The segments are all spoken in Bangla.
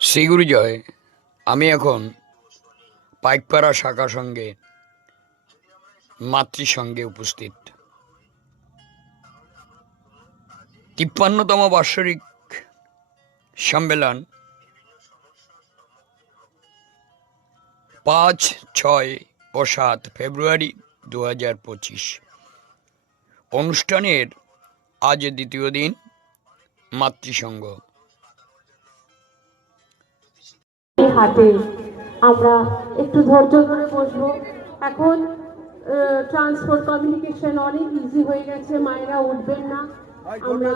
শ্রীগুরু জয় আমি এখন পাইকপাড়া শাখা সঙ্গে, মাতৃসঙ্গে উপস্থিত। তিপ্পান্নতম বার্ষিক সম্মেলন পাঁচ ছয় ও সাত ফেব্রুয়ারি দু হাজার পঁচিশ। অনুষ্ঠানের আজ দ্বিতীয় দিন মাতৃসংঘ হাটে আমরা একটু ধৈর্য ধরে বসবো। এখন ট্রান্সপোর্ট কমিউনিকেশন অনেক ইজি হয়ে গেছে মায়েরা উঠবেন না। আমরা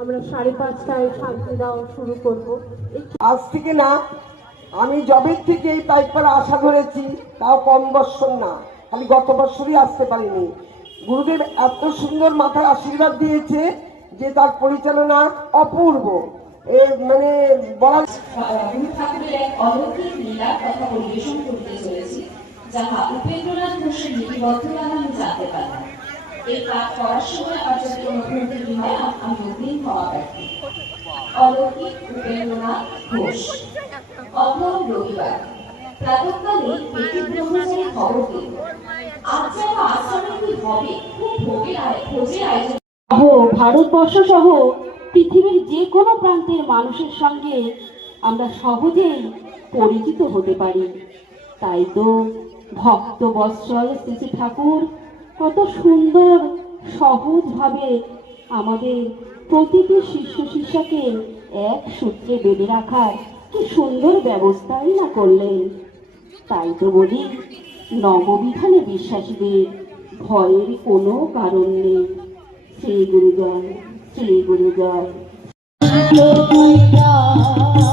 আমরা সাড়ে পাঁচটায় শান্তি দেওয়া শুরু করব। আজ থেকে না আমি জবের থেকে এই পাইকপাড়া আশা ধরেছি তাও কম বৎসর না। আমি গত বছরই আসতে পারিনি। গুরুদেব এত সুন্দর মাথায় আশীর্বাদ দিয়েছে যে তার পরিচালনা অপূর্ব। মানে অলৌকিক কথা পরিবেশন করতে চলেছি যাহা উপেন্দ্রনাথ ঘোষের লিপিবদ্ধতা আমি জানতে পারলাম এই পাঠ করার সময় অনুভূতি আমি অগ্নি হওয়া ব্যক্তি অলৌকিক উপেন্দ্রনাথ ঘোষ। অপর রবিবার। প্রাতকালে পেটি ব্রহ্মচারী খবর দিল আজ যেন আশ্রমে কি হবে খুব ভোগের ভোজের আয়োজন ভারতবর্ষ সহ যে কোনো প্রান্তের মানুষের সঙ্গে আমরা সহজেই পরিচিত হতে পারি। তাই তো ভক্ত বৎসল শ্রী শ্রী ঠাকুর, কত সুন্দর, সহজভাবে আমাদের প্রতিটি শিষ্য শিষ্যাকে এক সূত্রে বেঁধে রাখার কি সুন্দর ব্যবস্থাই না করলেন। তাই তো বলি, নববিধানে বিশ্বাসীদের ভয়ের কোনো কারণ নেই। শ্রী গুরুজয় শ্রী গুরুজয় মানো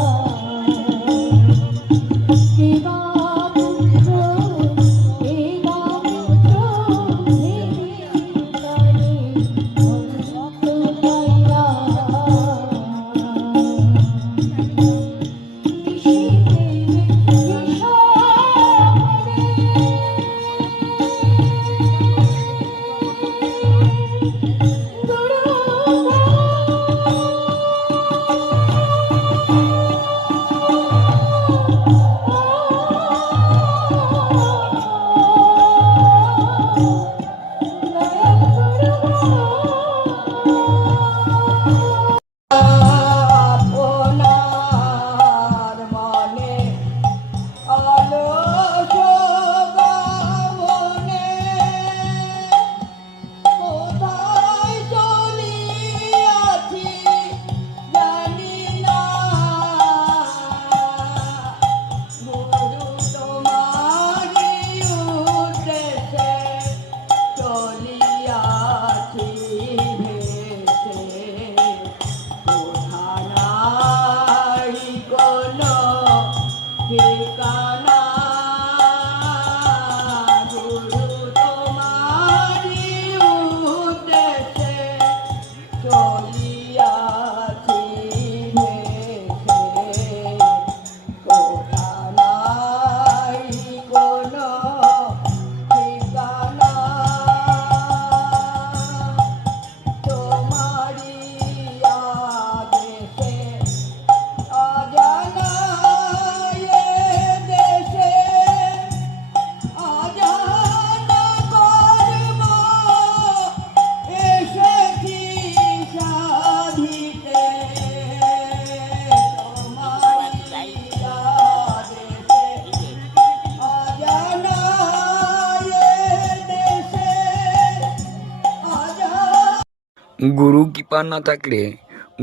গুরু কৃপা না থাকলে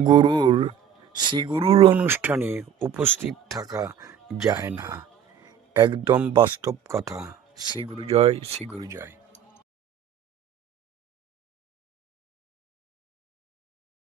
গুরুর, শ্রীগুরুর অনুষ্ঠানে উপস্থিত থাকা যায় না। একদম বাস্তব কথা শ্রী গুরু জয় শ্রী গুরু জয়।